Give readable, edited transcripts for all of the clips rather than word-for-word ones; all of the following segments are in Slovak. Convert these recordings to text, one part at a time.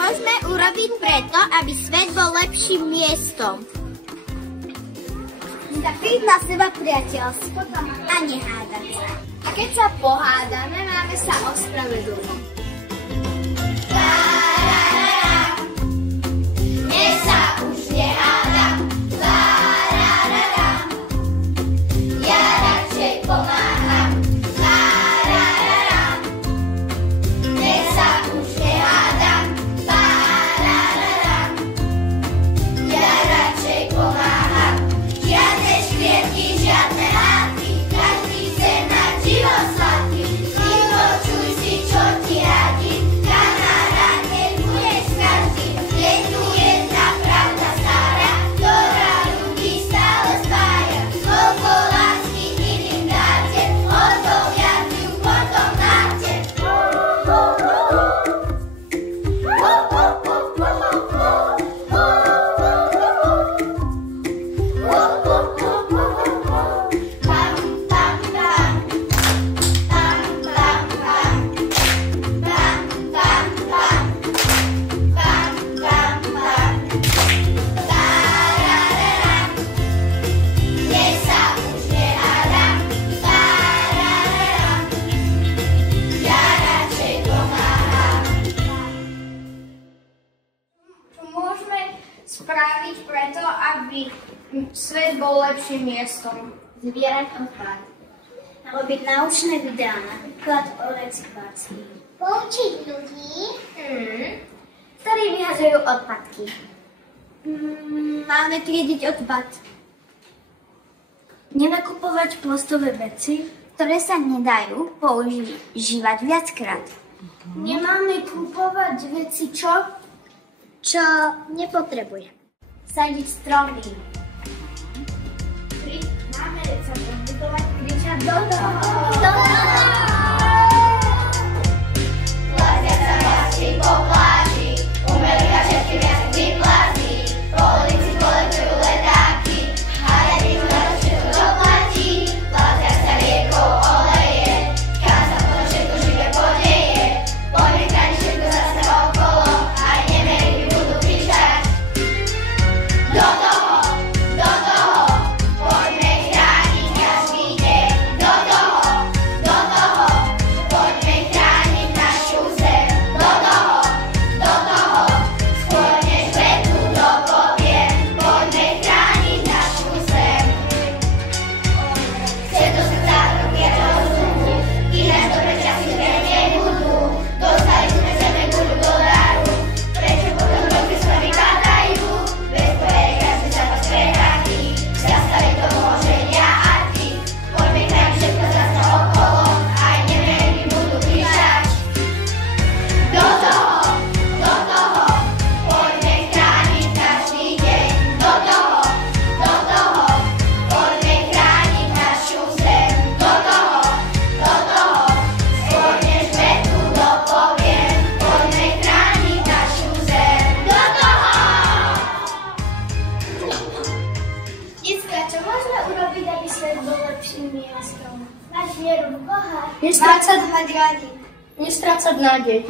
môžeme urobiť preto, aby svet bol lepším miestom? Zakryť na seba priateľstvo a nehádať sa. A keď sa pohádame, máme sa ospravedlniť. Dnes sa už nehádam. Ja radšej pomáham. Dnes sa už nehádam. Ja radšej pomáham. Žiadne škriepky, žiadne hádky, každý chce mať život sladký. Vypočuj si, čo ti radím, kamarád, nech budeš s každým. Je tu jedna pravda stará, ktorá ľudí stále spája. Koľko lásky iným dáte, o to viac ju potom máte. Spraviť preto, aby svet bol lepším miestom. Zbierať odpad. Robiť naučné videá, napríklad o recyklácii. Poučiť ľudí, ktorí vyhazujú odpadky. máme triediť odpad. Nenakupovať plastové veci, ktoré sa nedajú používať viackrát. Nemáme kupovať veci, čo nepotrebujem. Sadiť stromy. Máme sa pozbudzovať, kričať do toho. Plazia sa plasty po pláži, umelí a všetky viac vyplazí. Po ulici poletujú letáky, a revinu na to všetko doplatí. Plazia sa riekou oleje, kam sa potom všetko živé podeje. Poďme chrániť všetko za seba okolo, aj nemery budú kričať. Do toho, poďme chrániť každý deň. Do toho, poďme chrániť našu zem. Do toho, skôr než vetu dopoviem, poďme chrániť našu zem. Chce to srdca ruky a rozumu, ináč dobre časy zrejme nebudú. Dostali sme zeme guľu do daru, prečo potom roky s vami padajú? Bez tvojej krásy sa vás prehradí, zastaviť to môže ja a ty. Poďme chrániť všetko zase okolo, aj nemery budú kričať. Do toho, poďme chrániť každý deň. Do toho, poďme chrániť našu zem. Do toho, skôr než vetu dopoviem, poďme chrániť našu zem. Do toho! Dneska, čo môžeme urobiť, aby svet bol lepším miestom? Mať vieru v Boha. Nestrácať nádej.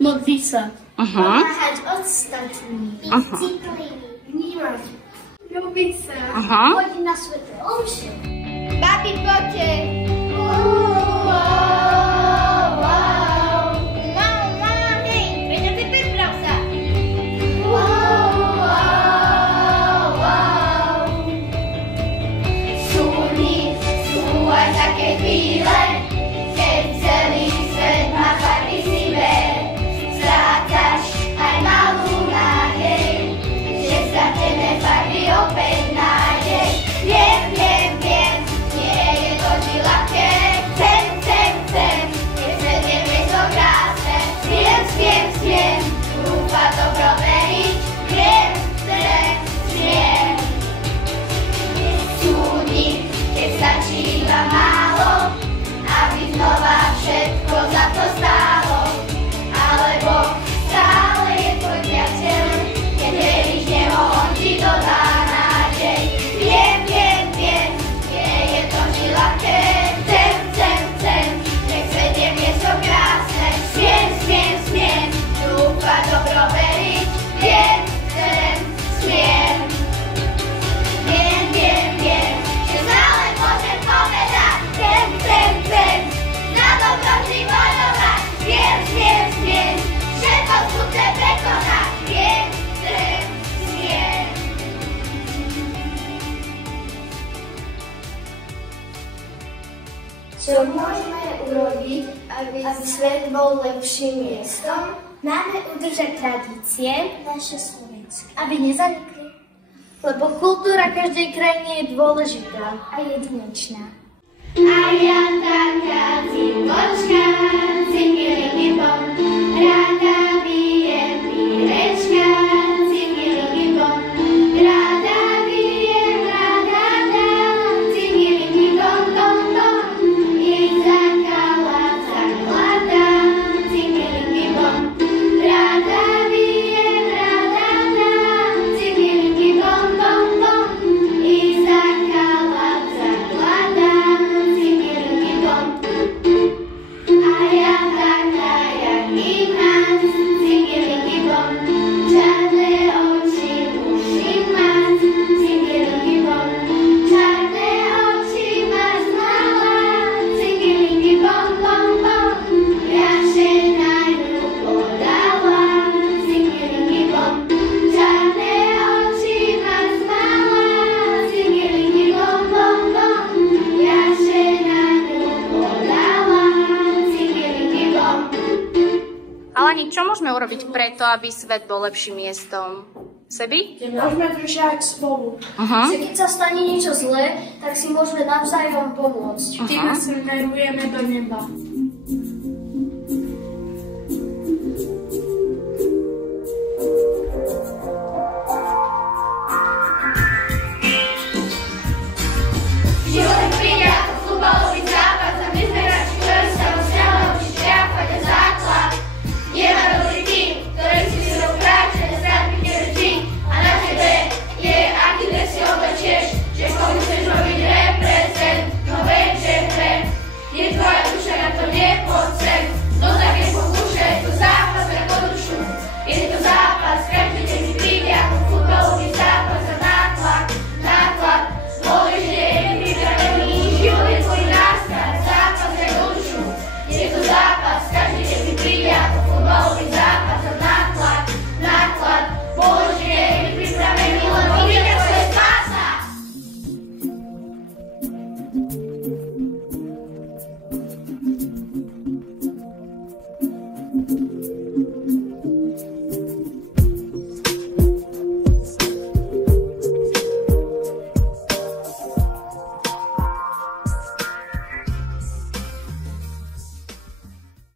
Modliť sa. Pomáhať ostatným. Byť citlivý. Vnímať. Ľúbiť sa. Chodiť na sveté omše. Babi, poďte! Sú aj také chvíle, keď celý svet má farby sivé. Strácaš aj malú nádej, že stratené farby opäť nájdeš. Viem, nie je to vždy ľahké, chcem Čo môžeme urobiť, aby svet bol lepším miestom? Máme udržať tradície, naše slovenské, aby nezanikli. Lebo kultúra každej krajiny je dôležitá a jedinečná. A ja taká cipočka, cingilingibom, rada bijem pírečka, cingilingibom, rada bijem, rada dám, cingilingibom, bom, bom, i zakladám, cingilingibom, rada bijem, rada dám, cingilingibom, bom, bom, i zakladám, cingilingibom. A ja taká jak Ignác, cingilingibom, čarné oči musím mať, cingilingibom, čarné oči máš mala, cingilingibom, bom, bom, ja še na ňu podala, cingilingibom, čarné oči máš mala, cingilingibom, bom, bom, ja še na ňu podala, cingilingibom. Alani, čo môžeme urobiť preto, aby svet bol lepším miestom? Sebi? Môžeme držať spolu. Že keď sa stane niečo zlé, tak si môžeme navzájom pomôcť. Tým smerujeme do neba. Život príde ako futbalový zápas a my sme hráči, ktorí sa musíme učiť triafať a základ. Je na dobrý tým, ktorý si vyrou kráče, nezrábite vždy. A na tebe je, aký dres si oblečieš, že komu chceš robiť reprezent, no viem, že hre. Je tvoja duša, na to nepoď sem, no tak je pokúšaj, to zápas ako dušu. Je to zápas, každý deň mi príde ako futbalový zápas a nátlak, nátlak. Dôležite je pripravený, život je tvoj nástroj, zápas ako dušu. Je to zápas, každý deň mi príde ako futbalový zápas a nátlak, nátlak. Dôležite je pripravený, lebo víťaz to je spása.